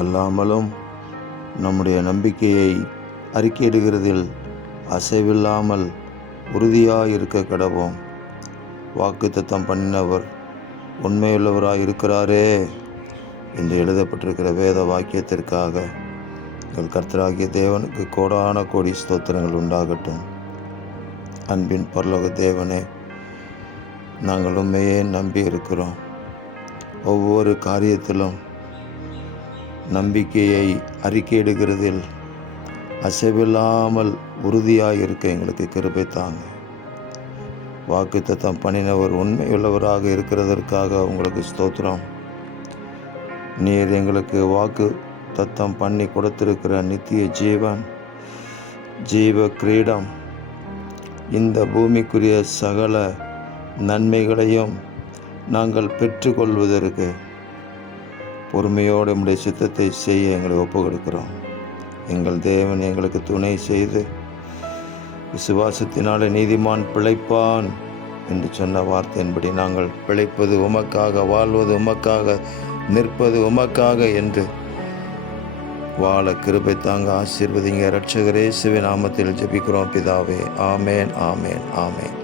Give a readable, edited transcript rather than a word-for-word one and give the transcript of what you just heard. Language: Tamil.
அல்லாமலும் நம்முடைய நம்பிக்கையை அறிக்கையிடுகிறதில் அசைவில்லாமல் உறுதியாயிருக்க கடவோம். வாக்குத்தத்தம் பண்ணினவர் உண்மையுள்ளவராய் இருக்கிறாரே என்று எழுதப்பட்டிருக்கிற வேத வாக்கியத்திற்காக எங்கள் கர்த்தராகிய தேவனுக்கு கோடான கோடி ஸ்தோத்திரங்கள் உண்டாகட்டும். அன்பின் பரலோக தேவனே, நாங்கள் உண்மையே நம்பி இருக்கிறோம். ஒவ்வொரு காரியத்திலும் நம்பிக்கையை அறிக்கையிடுகிறதில் அசைவில்லாமல் உறுதியாக இருக்க எங்களுக்கு கிருபை தாங்க. வாக்குத்தத்தம் பண்ணினவர் உண்மையுள்ளவராக இருக்கிறதற்காக உங்களுக்கு ஸ்தோத்திரம். நீர் எங்களுக்கு வாக்கு தத்தம் பண்ணி கொடுத்திருக்கிற நித்திய ஜீவன், ஜீவ கிரீடம், இந்த பூமிக்குரிய சகல நன்மைகளையும் நாங்கள் பெற்றுக்கொள்வதற்கு பொறுமையோடு நம்முடைய சித்தத்தை செய்ய எங்களை ஒப்புக் கொடுக்கிறோம். எங்கள் தேவன் எங்களுக்கு துணை செய்து விசுவாசத்தினாலே நீதிமான் பிழைப்பான் என்று சொன்ன வார்த்தையின்படி நாங்கள் பிழைப்பது உமக்காக, வாழ்வது உமக்காக, நிற்பது உமக்காக என்று வாழ கிருபை தாங்க. ஆசீர்வதிங்க. இரட்சகர் இயேசுவின் நாமத்தில் ஜெபிக்கிறோம் பிதாவே. ஆமேன், ஆமேன், ஆமேன்.